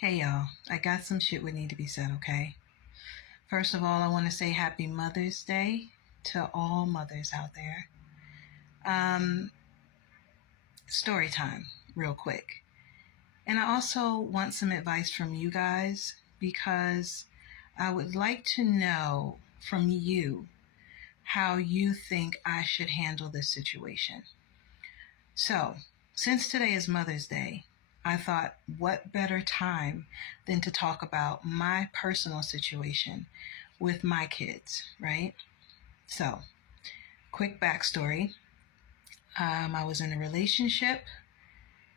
Hey y'all, I got some shit would need to be said, okay? First of all, I want to say happy Mother's Day to all mothers out there. Um, Story time, real quick. And I also want some advice from you guys because I would like to know from you how you think I should handle this situation. So, since today is Mother's Day, I thought, what better time than to talk about my personal situation with my kids, right? So, quick backstory. I was in a relationship,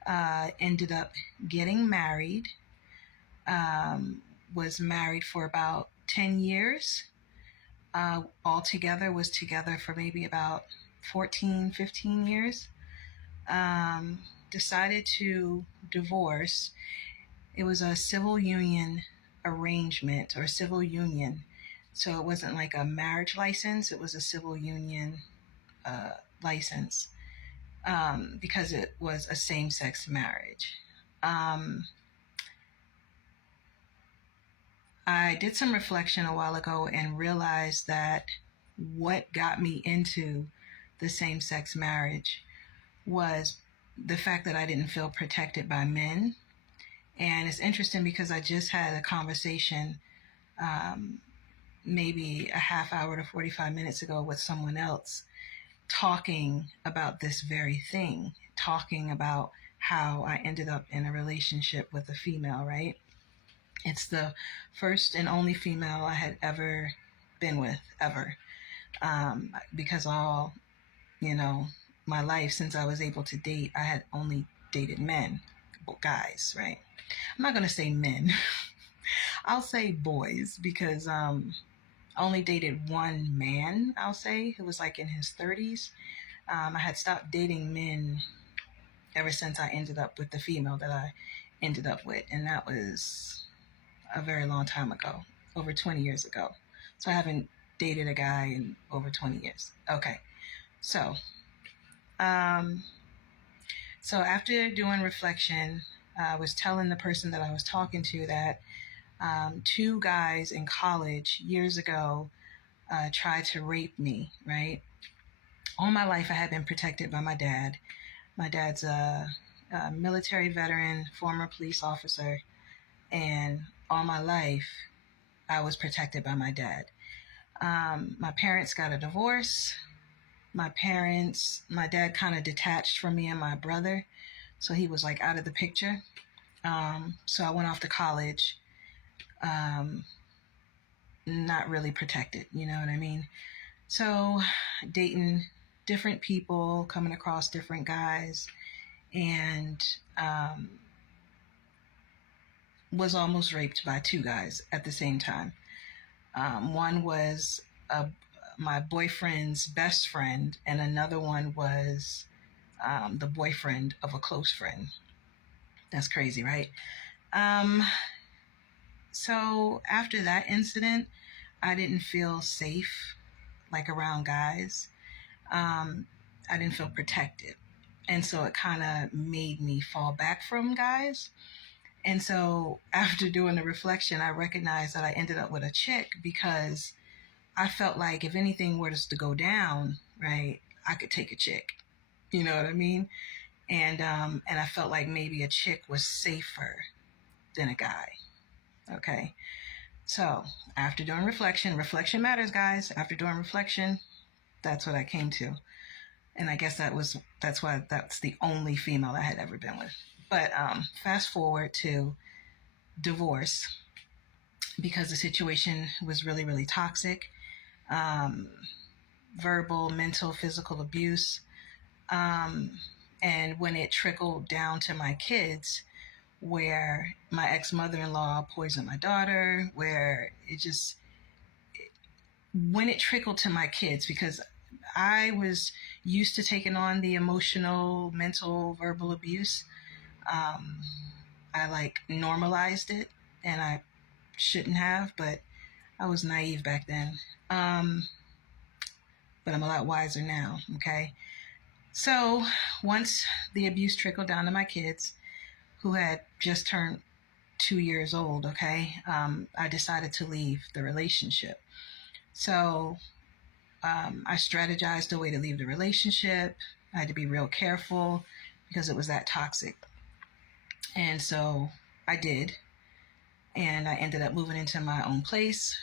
ended up getting married, was married for about 10 years. Altogether, was together for maybe about 14, 15 years. Decided to divorce. It was a civil union arrangement or civil union. So it wasn't like a marriage license, it was a civil union license because it was a same sex marriage. I did some reflection a while ago and realized that what got me into the same sex marriage was the fact that I didn't feel protected by men. And it's interesting because I just had a conversation maybe a half hour to 45 minutes ago with someone else talking about this very thing, talking about how I ended up in a relationship with a female, right? It's the first and only female I had ever been with, ever. Because all, you know, my life since I was able to date, I had only dated men, guys, right? I'm not going to say men. I'll say boys because I only dated one man, I'll say, who was like in his 30s. I had stopped dating men ever since I ended up with the female that I ended up with. And that was a very long time ago, over 20 years ago. So I haven't dated a guy in over 20 years. Okay. So, so after doing reflection, I was telling the person that I was talking to that two guys in college years ago tried to rape me, right? All my life I had been protected by my dad. My dad's a military veteran, former police officer, and all my life I was protected by my dad. My parents got a divorce. My dad kind of detached from me and my brother, so he was like out of the picture. So I went off to college, not really protected, you know what I mean? So dating different people, coming across different guys, and was almost raped by two guys at the same time. One was my boyfriend's best friend, and another one was the boyfriend of a close friend. That's crazy, right? Um, so after that incident, I didn't feel safe, like around guys. I didn't feel protected. And so it kind of made me fall back from guys. And so after doing the reflection, I recognized that I ended up with a chick because I felt like if anything were to go down, right, I could take a chick. You know what I mean? And I felt like maybe a chick was safer than a guy. Okay. So after doing reflection matters, guys. After doing reflection, that's what I came to. And I guess that's why that's the only female I had ever been with. But fast forward to divorce because the situation was really, really toxic. Verbal, mental, physical abuse. And when it trickled down to my kids, where my ex-mother-in-law poisoned my daughter, where when it trickled to my kids, because I was used to taking on the emotional, mental, verbal abuse. I like normalized it, and I shouldn't have, but I was naive back then. But I'm a lot wiser now, okay? So once the abuse trickled down to my kids, who had just turned 2 years old, okay, I decided to leave the relationship. So I strategized a way to leave the relationship. I had to be real careful because it was that toxic. And so I did. And I ended up moving into my own place.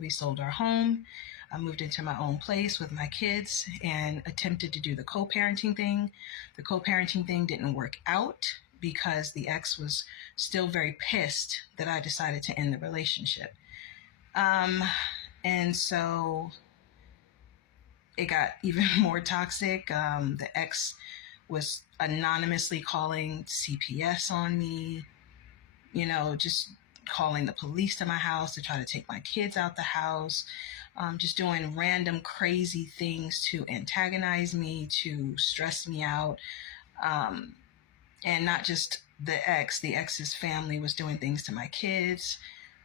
We sold our home. I moved into my own place with my kids and attempted to do the co-parenting thing. The co-parenting thing didn't work out because the ex was still very pissed that I decided to end the relationship. And so it got even more toxic. The ex was anonymously calling CPS on me, just calling the police to my house to try to take my kids out the house, just doing random crazy things to antagonize me, to stress me out. And not just the ex's family was doing things to my kids,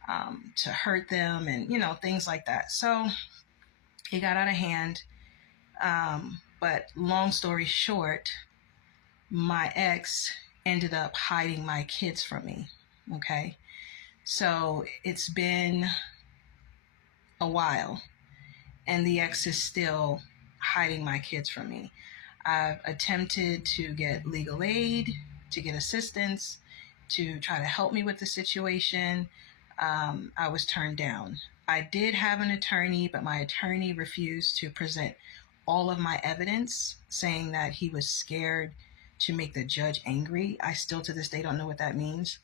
to hurt them and, things like that. So it got out of hand. But long story short, my ex ended up hiding my kids from me. Okay. So it's been a while and the ex is still hiding my kids from me. I've attempted to get legal aid, to get assistance, to try to help me with the situation. I was turned down. I did have an attorney, but my attorney refused to present all of my evidence, saying that he was scared to make the judge angry. I still to this day don't know what that means,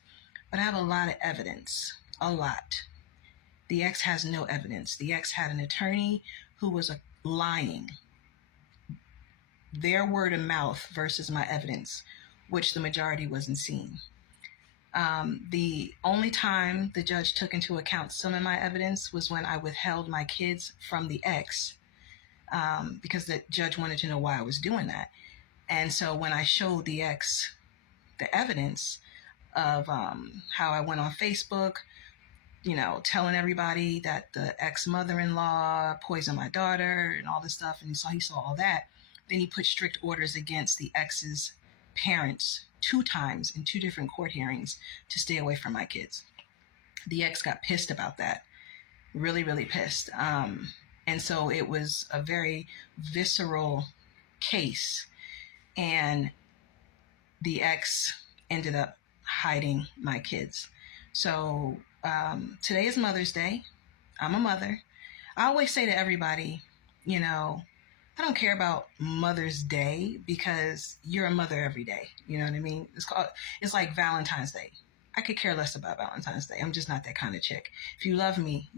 but I have a lot of evidence, a lot. The ex has no evidence. The ex had an attorney who was lying. Their word of mouth versus my evidence, which the majority wasn't seeing. The only time the judge took into account some of my evidence was when I withheld my kids from the ex, because the judge wanted to know why I was doing that. And so when I showed the ex the evidence of how I went on Facebook, telling everybody that the ex-mother-in-law poisoned my daughter and all this stuff, and he saw all that, then he put strict orders against the ex's parents 2 times in 2 different court hearings to stay away from my kids. The ex got pissed about that, really, really pissed. And so it was a very visceral case, and the ex ended up hiding my kids. So today is Mother's Day. I'm a mother. I always say to everybody, I don't care about Mother's Day because you're a mother every day. You know what I mean? It's like Valentine's Day. I could care less about Valentine's Day. I'm just not that kind of chick. If you love me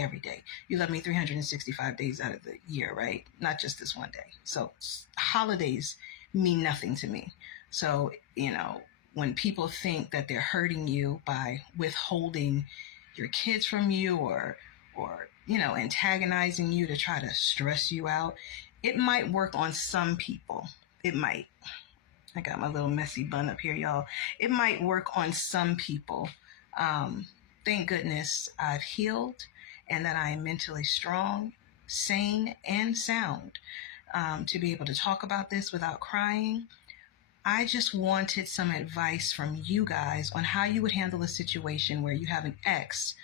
every day. You love me 365 days out of the year, right? Not just this one day. So holidays mean nothing to me. So, when people think that they're hurting you by withholding your kids from you or antagonizing you to try to stress you out, it might work on some people. It might. I got my little messy bun up here, y'all. It might work on some people. Thank goodness I've healed and that I am mentally strong, sane, and sound to be able to talk about this without crying. I just wanted some advice from you guys on how you would handle a situation where you have an ex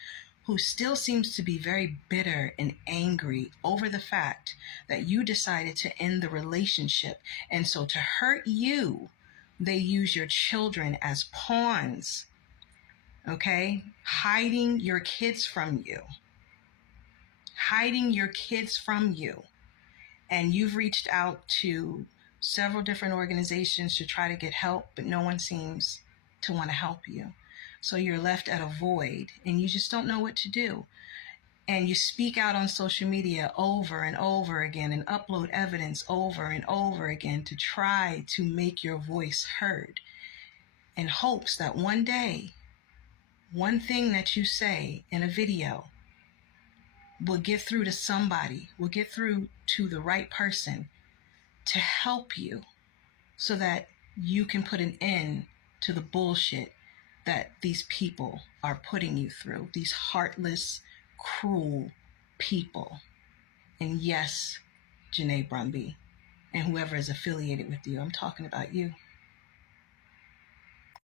who still seems to be very bitter and angry over the fact that you decided to end the relationship. And so to hurt you, they use your children as pawns, okay? Hiding your kids from you. And you've reached out to several different organizations to try to get help, but no one seems to want to help you. So you're left at a void and you just don't know what to do. And you speak out on social media over and over again and upload evidence over and over again to try to make your voice heard in hopes that one day, one thing that you say in a video will get through to somebody, will get through to the right person to help you so that you can put an end to the bullshit that these people are putting you through, these heartless, cruel people. And yes, Janae Brumby, and whoever is affiliated with you, I'm talking about you.